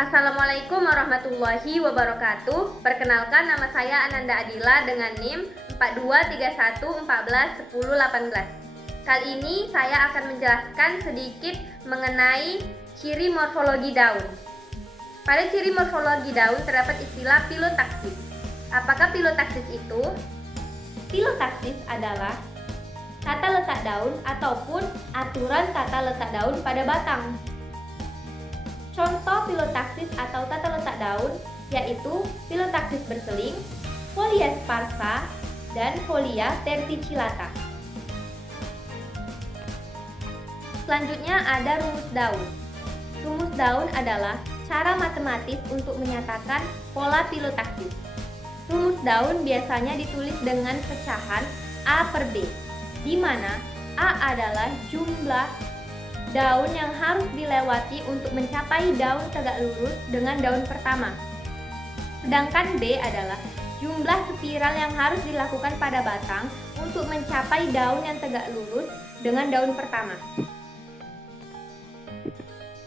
Assalamualaikum warahmatullahi wabarakatuh. Perkenalkan, nama saya Ananda Adila dengan NIM 4231141018. Kali ini saya akan menjelaskan sedikit mengenai ciri morfologi daun. Pada ciri morfologi daun terdapat istilah filotaksis. Apakah filotaksis itu? Filotaksis adalah tata letak daun ataupun aturan tata letak daun pada batang. Contoh filotaksis atau tata letak daun yaitu filotaksis berseling, folia sparsa, dan folia verticillata. Selanjutnya ada rumus daun. Rumus daun adalah cara matematis untuk menyatakan pola filotaksis. Rumus daun biasanya ditulis dengan pecahan A per B, di mana A adalah jumlah daun yang harus dilewati untuk mencapai daun tegak lurus dengan daun pertama. Sedangkan B adalah jumlah spiral yang harus dilakukan pada batang untuk mencapai daun yang tegak lurus dengan daun pertama.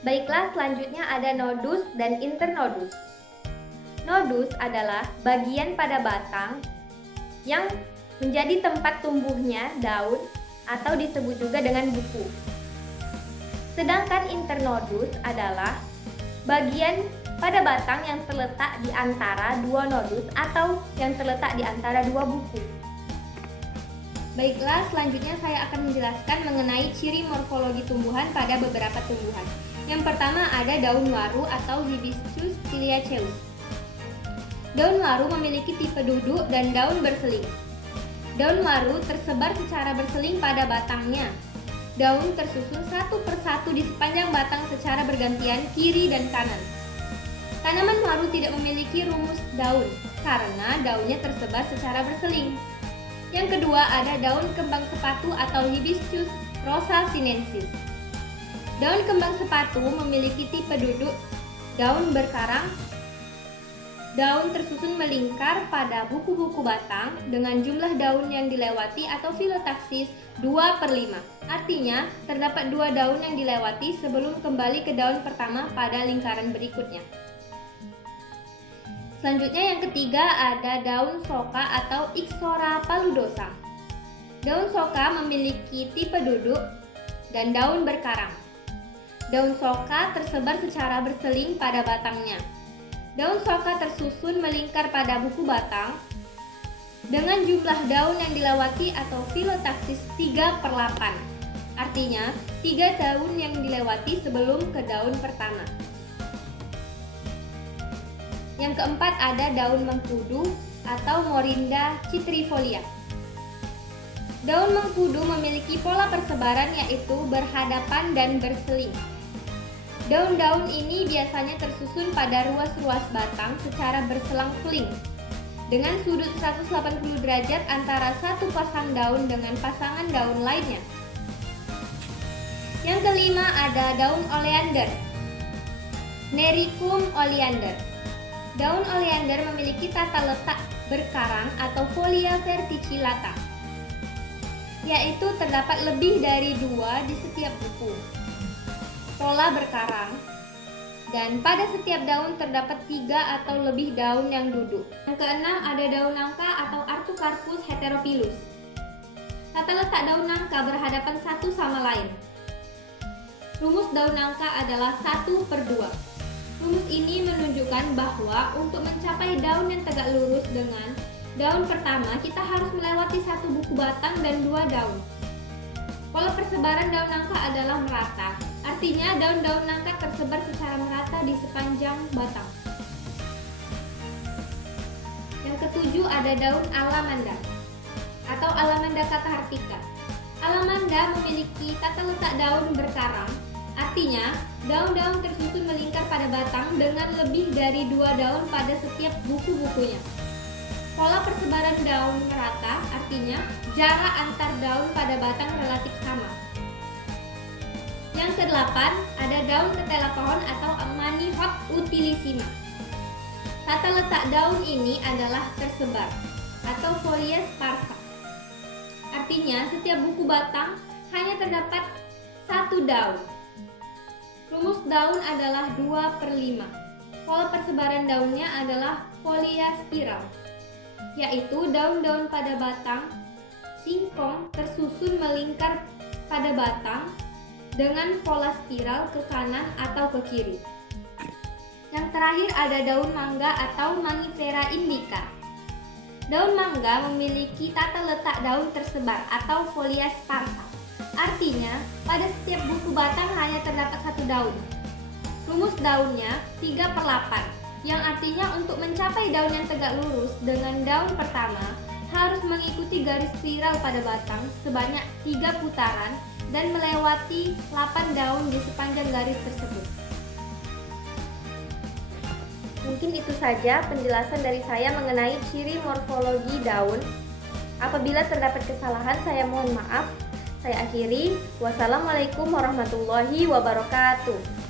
Baiklah, selanjutnya ada nodus dan internodus. Nodus adalah bagian pada batang yang menjadi tempat tumbuhnya daun atau disebut juga dengan buku. Sedangkan internodus adalah bagian pada batang yang terletak di antara dua nodus atau yang terletak di antara dua buku. Baiklah, selanjutnya saya akan menjelaskan mengenai ciri morfologi tumbuhan pada beberapa tumbuhan. Yang pertama ada daun waru atau Hibiscus ciliaceus. Daun waru memiliki tipe duduk dan daun berseling. Daun waru tersebar secara berseling pada batangnya. Daun tersusun satu persatu di sepanjang batang secara bergantian kiri dan kanan. Tanaman waru tidak memiliki rumus daun karena daunnya tersebar secara berseling. Yang kedua ada daun kembang sepatu atau Hibiscus rosa sinensis. Daun kembang sepatu memiliki tipe duduk, daun berkarang. Daun tersusun melingkar pada buku-buku batang dengan jumlah daun yang dilewati atau filotaksis 2/5. Artinya, terdapat 2 daun yang dilewati sebelum kembali ke daun pertama pada lingkaran berikutnya. Selanjutnya yang ketiga ada daun soka atau Ixora paludosa. Daun soka memiliki tipe duduk dan daun berkarang. Daun soka tersebar secara berseling pada batangnya. Daun soka tersusun melingkar pada buku batang dengan jumlah daun yang dilewati atau filotaksis 3/8. Artinya, 3 daun yang dilewati sebelum ke daun pertama. Yang keempat ada daun mengkudu atau Morinda citrifolia. Daun mengkudu memiliki pola persebaran yaitu berhadapan dan berseling. Daun-daun ini biasanya tersusun pada ruas-ruas batang secara berselang-seling dengan sudut 180 derajat antara satu pasang daun dengan pasangan daun lainnya. Yang kelima ada daun oleander, Nericum oleander. Daun oleander memiliki tata letak berkarang atau folia verticillata, yaitu terdapat lebih dari 2 di setiap buku. Pola berkarang, dan pada setiap daun terdapat 3 atau lebih daun yang duduk. Yang keenam ada daun nangka atau Artocarpus heterophyllus. Tata letak daun nangka berhadapan satu sama lain. Rumus daun nangka adalah 1/2. Rumus ini menunjukkan bahwa untuk mencapai daun yang tegak lurus dengan daun pertama, kita harus melewati 1 buku batang dan 2 daun. Pola persebaran daun nangka adalah merata. Artinya daun-daun nangka tersebar secara merata di sepanjang batang. Yang ketujuh ada daun alamanda atau Alamanda catahartica. Alamanda memiliki tata letak daun berkarang. Artinya daun-daun tersusun melingkar pada batang dengan lebih dari 2 daun pada setiap buku-bukunya. Pola persebaran daun merata, artinya jarak antar daun pada batang relatif sama. Yang kedelapan ada daun ketela pohon atau Amanihot utilissima. Tata letak daun ini adalah tersebar atau folia sparsa. Artinya setiap buku batang hanya terdapat 1 daun. Rumus daun adalah 2/5. Pola persebaran daunnya adalah folia spiral, yaitu daun-daun pada batang singkong tersusun melingkar pada batang dengan pola spiral ke kanan atau ke kiri. Yang terakhir ada daun mangga atau Mangifera indica. Daun mangga memiliki tata letak daun tersebar atau folia sparsa. Artinya, pada setiap buku batang hanya terdapat satu daun. Rumus daunnya 3/8, yang artinya untuk mencapai daun yang tegak lurus dengan daun pertama harus mengikuti garis spiral pada batang sebanyak 3 putaran dan melewati 8 daun di sepanjang garis tersebut. Mungkin itu saja penjelasan dari saya mengenai ciri morfologi daun. Apabila terdapat kesalahan, saya mohon maaf. Saya akhiri. Wassalamualaikum warahmatullahi wabarakatuh.